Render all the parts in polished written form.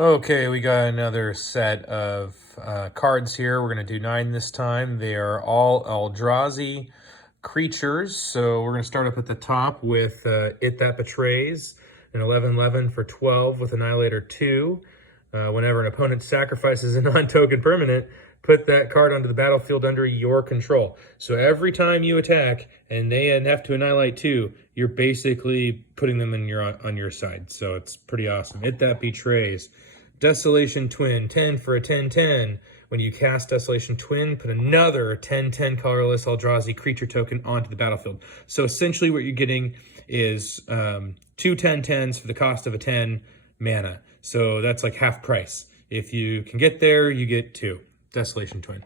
Okay, we got another set of cards here. We're going to do 9 this time. They are all Eldrazi creatures. So we're going to start up at the top with It That Betrays, an 11/11 for 12 with Annihilator 2. Whenever an opponent sacrifices a non-token permanent, put that card onto the battlefield under your control. So every time you attack and they have to annihilate 2, you're basically putting them on your side. So it's pretty awesome. It That Betrays. Desolation Twin, 10 for a 10/10. When you cast Desolation Twin, put another 10/10 colorless Eldrazi creature token onto the battlefield. So essentially what you're getting is 2 10/10s for the cost of a 10 mana. So that's like half price. If you can get there, you get 2. Desolation Twin.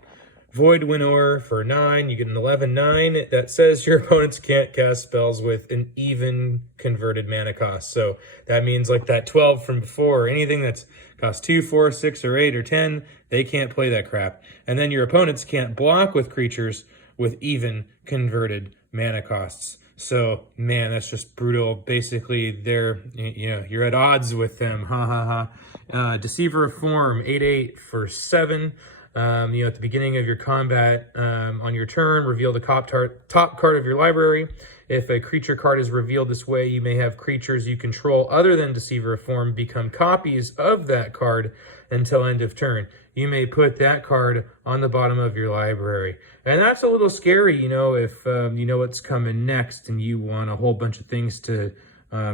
Void Winnower for 9, you get an 11/9 that says your opponents can't cast spells with an even converted mana cost. So that means like that 12 from before, anything that's cost 2, 4, 6, or 8, or 10, they can't play that crap. And then your opponents can't block with creatures with even converted mana costs. So, man, that's just brutal. Basically, you're at odds with them. Ha ha ha. Deceiver of Form, 8/8 for 7. At the beginning of your combat, on your turn, reveal the top card of your library. If a creature card is revealed this way, you may have creatures you control other than Deceiver of Form become copies of that card until end of turn. You may put that card on the bottom of your library. And that's a little scary, if you know what's coming next and you want a whole bunch of things to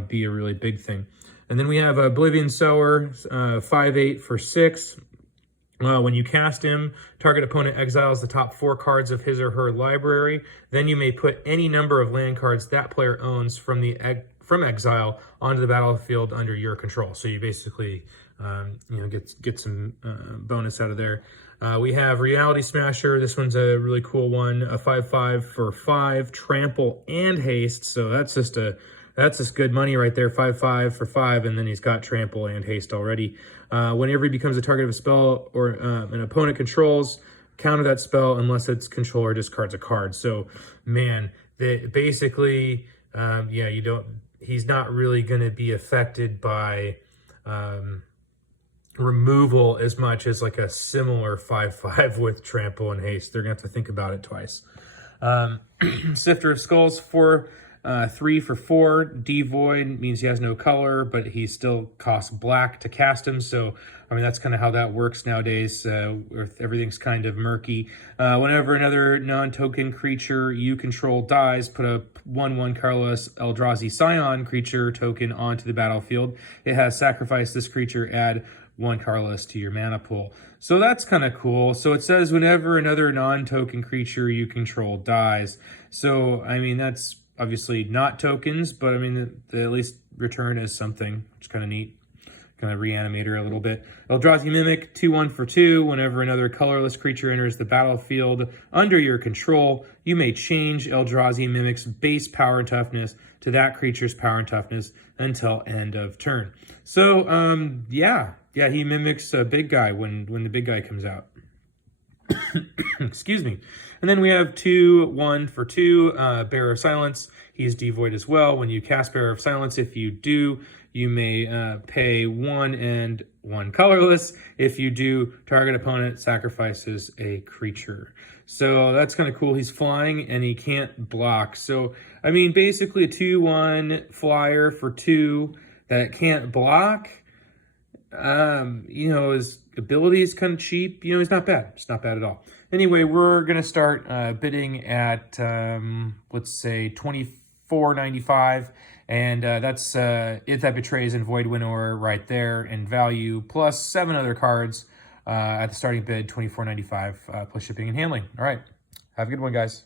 be a really big thing. And then we have Oblivion Seller, 5/8 for 6. When you cast him, target opponent exiles the top 4 cards of his or her library. Then you may put any number of land cards that player owns from exile onto the battlefield under your control. So you basically, get some bonus out of there. We have Reality Smasher. This one's a really cool one. A 5/5 for 5, trample and haste. So that's just good money right there. 5/5 for 5, and then he's got trample and haste already. Whenever he becomes a target of a spell or an opponent controls, counter that spell unless its controller discards a card. So, man, basically, he's not really going to be affected by removal as much as like a similar 5/5 with trample and haste. They're going to have to think about it twice. Sifter of Skulls, 3 for 4. Devoid means he has no color, but he still costs black to cast him. So, that's kind of how that works nowadays. Everything's kind of murky. Whenever another non-token creature you control dies, put a 1/1 colorless Eldrazi Scion creature token onto the battlefield. It has sacrificed this creature, add 1 colorless to your mana pool. So that's kind of cool. So it says whenever another non-token creature you control dies. So, that's obviously not tokens, but they at least return as something, which is kind of neat. Kind of reanimate her a little bit. Eldrazi Mimic, 2/1 for 2. Whenever another colorless creature enters the battlefield under your control, you may change Eldrazi Mimic's base power and toughness to that creature's power and toughness until end of turn. So, he mimics a big guy when the big guy comes out. Excuse me. And then we have 2/1 for 2, Bearer of Silence. He's devoid as well. When you cast Bearer of Silence, if you do, you may pay 1 and 1 colorless. If you do, target opponent sacrifices a creature. So that's kind of cool. He's flying and he can't block. So, basically a 2/1 flyer for 2 that can't block. His ability is kind of cheap. He's not bad. It's not bad at all. Anyway, we're going to start bidding at, let's say, $24.95. And that's It That Betrays and Void Winnower right there in value, plus 7 other cards at the starting bid, $24.95, plus shipping and handling. All right. Have a good one, guys.